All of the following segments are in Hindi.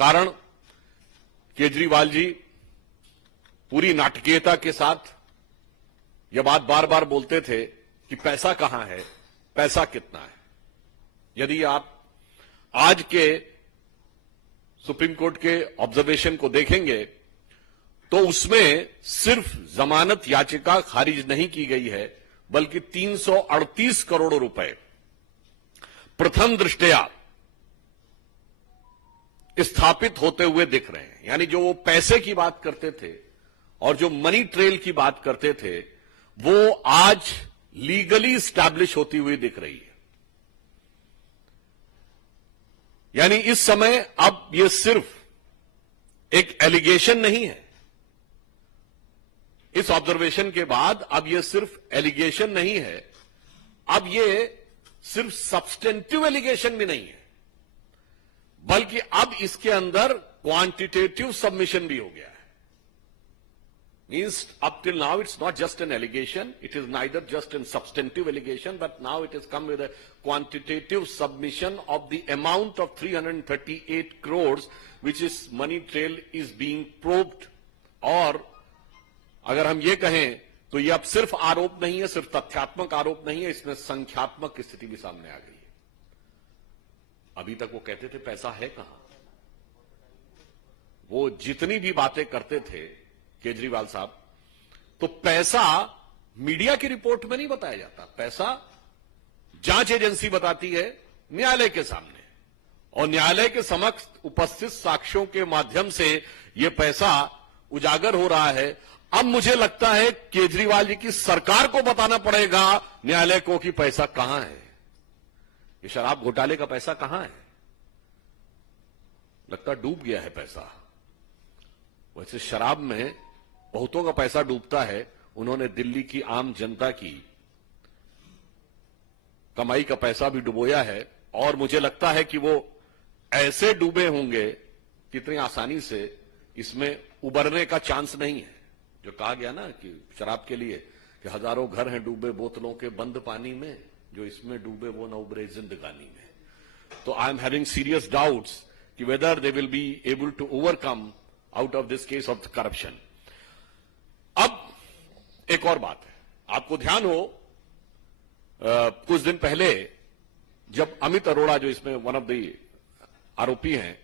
कारण केजरीवाल जी पूरी नाटकीयता के साथ यह बात बार बार बोलते थे कि पैसा कहां है, पैसा कितना है। यदि आप आज के सुप्रीम कोर्ट के ऑब्जर्वेशन को देखेंगे तो उसमें सिर्फ जमानत याचिका खारिज नहीं की गई है, बल्कि 338 करोड़ रुपए प्रथम दृष्टया स्थापित होते हुए दिख रहे हैं। यानी जो वो पैसे की बात करते थे और जो मनी ट्रेल की बात करते थे, वो आज लीगली स्टैब्लिश होती हुई दिख रही है। यानी इस समय अब ये सिर्फ एक एलिगेशन नहीं है। इस ऑब्जर्वेशन के बाद अब ये सिर्फ एलिगेशन नहीं है, अब ये सिर्फ सब्सटेंटिव एलिगेशन भी नहीं है, बल्कि अब इसके अंदर क्वांटिटेटिव सबमिशन भी हो गया है। Means up till now it's not just an allegation, it is neither just a substantive allegation, but now it has come with a quantitative submission of the amount of 338 crores which is money trail is being probed। और अगर हम ये कहें तो ये अब सिर्फ आरोप नहीं है, सिर्फ तथ्यात्मक आरोप नहीं है, इसमें संख्यात्मक स्थिति भी सामने आ गई है। अभी तक वो कहते थे पैसा है कहां। वो जितनी भी बातें करते थे केजरीवाल साहब, तो पैसा मीडिया की रिपोर्ट में नहीं बताया जाता। पैसा जांच एजेंसी बताती है न्यायालय के सामने, और न्यायालय के समक्ष उपस्थित साक्ष्यों के माध्यम से यह पैसा उजागर हो रहा है। अब मुझे लगता है केजरीवाल जी की सरकार को बताना पड़ेगा न्यायालय को कि पैसा कहां है, ये शराब घोटाले का पैसा कहां है। लगता डूब गया है पैसा। वैसे शराब में बहुतों का पैसा डूबता है, उन्होंने दिल्ली की आम जनता की कमाई का पैसा भी डुबोया है, और मुझे लगता है कि वो ऐसे डूबे होंगे कितनी आसानी से इसमें उबरने का चांस नहीं है। जो कहा गया ना कि शराब के लिए कि हजारों घर हैं डूबे बोतलों के बंद पानी में, जो इसमें डूबे वो न उबरे जिंदगानी में। तो I am having serious doubts कि whether they will be able to overcome out of this case of corruption. अब एक और बात है, आपको ध्यान हो कुछ दिन पहले जब अमित अरोड़ा, जो इसमें वन ऑफ द आरोपी हैं,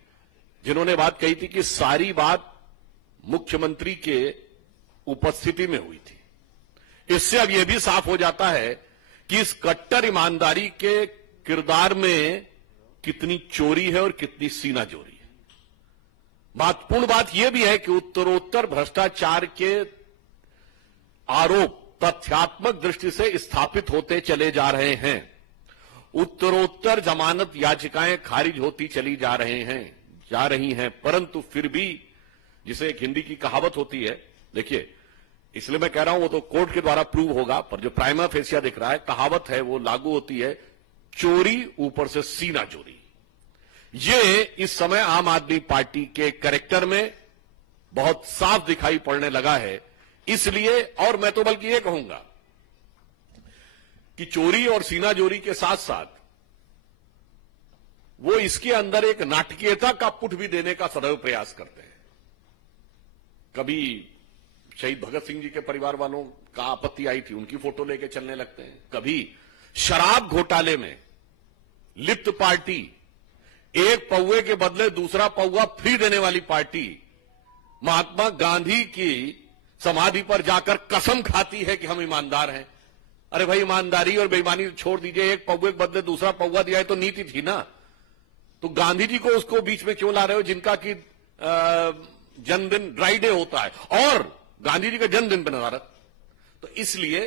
जिन्होंने बात कही थी कि सारी बात मुख्यमंत्री के उपस्थिति में हुई थी, इससे अब यह भी साफ हो जाता है कि इस कट्टर ईमानदारी के किरदार में कितनी चोरी है और कितनी सीनाजोरी है। महत्वपूर्ण बात यह भी है कि उत्तरोत्तर भ्रष्टाचार के आरोप तथ्यात्मक दृष्टि से स्थापित होते चले जा रहे हैं। उत्तरोत्तर जमानत याचिकाएं खारिज होती चली जा रही हैं, परंतु फिर भी, जिसे एक हिंदी की कहावत होती है, देखिए इसलिए मैं कह रहा हूं वो तो कोर्ट के द्वारा प्रूव होगा, पर जो प्राइमा फेसिया दिख रहा है, कहावत है वो लागू होती है, चोरी ऊपर से सीना चोरी। ये इस समय आम आदमी पार्टी के कैरेक्टर में बहुत साफ दिखाई पड़ने लगा है। इसलिए, और मैं तो बल्कि ये कहूंगा कि चोरी और सीना चोरी के साथ साथ वो इसके अंदर एक नाटकीयता का पुट भी देने का सदैव प्रयास करते हैं। कभी शहीद भगत सिंह जी के परिवार वालों का आपत्ति आई थी, उनकी फोटो लेके चलने लगते हैं। कभी शराब घोटाले में लिप्त पार्टी, एक पौवे के बदले दूसरा पौवा फ्री देने वाली पार्टी, महात्मा गांधी की समाधि पर जाकर कसम खाती है कि हम ईमानदार हैं। अरे भाई, ईमानदारी और बेईमानी छोड़ दीजिए, एक पौवे के बदले दूसरा पौवा दिया है तो नीति थी ना। तो गांधी जी को उसको बीच में क्यों ला रहे हो, जिनका कि जन्मदिन ड्राई डे होता है, और गांधी जी का जन्मदिन पे नजारत। तो इसलिए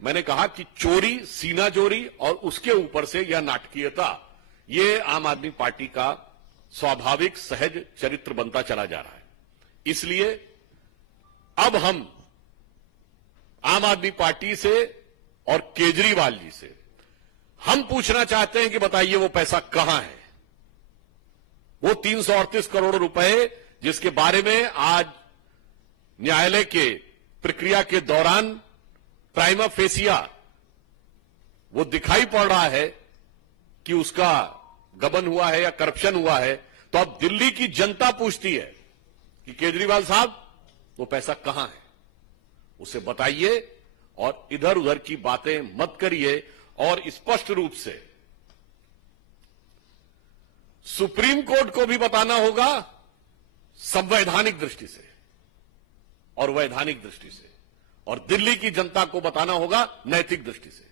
मैंने कहा कि चोरी, सीना चोरी और उसके ऊपर से यह नाटकीयता, ये आम आदमी पार्टी का स्वाभाविक सहज चरित्र बनता चला जा रहा है। इसलिए अब हम आम आदमी पार्टी से और केजरीवाल जी से हम पूछना चाहते हैं कि बताइए वो पैसा कहां है। वो 338 करोड़ रुपए जिसके बारे में आज न्यायालय के प्रक्रिया के दौरान प्राइमा फेसिया वो दिखाई पड़ रहा है कि उसका गबन हुआ है या करप्शन हुआ है, तो अब दिल्ली की जनता पूछती है कि केजरीवाल साहब वो पैसा कहां है, उसे बताइए और इधर उधर की बातें मत करिए। और स्पष्ट रूप से सुप्रीम कोर्ट को भी बताना होगा संवैधानिक दृष्टि से और वैधानिक दृष्टि से, और दिल्ली की जनता को बताना होगा नैतिक दृष्टि से।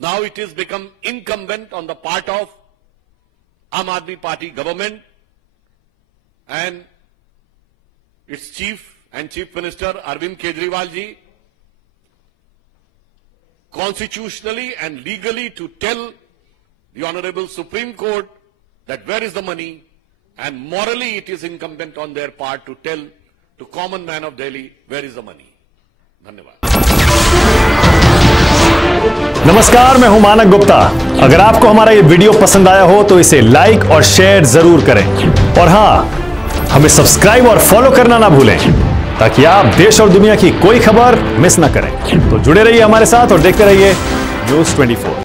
Now it is become incumbent on the part of Aam Aadmi Party government and its chief minister Arvind Kejriwal ji constitutionally and legally to tell the Honorable Supreme Court that where is the money, and morally it is incumbent on their part to tell to common man of Delhi where is the money. धन्यवाद। नमस्कार, मैं हूं मानक गुप्ता। अगर आपको हमारा ये वीडियो पसंद आया हो तो इसे लाइक और शेयर जरूर करें, और हां, हमें सब्सक्राइब और फॉलो करना ना भूलें ताकि आप देश और दुनिया की कोई खबर मिस ना करें। तो जुड़े रहिए हमारे साथ और देखते रहिए News 24।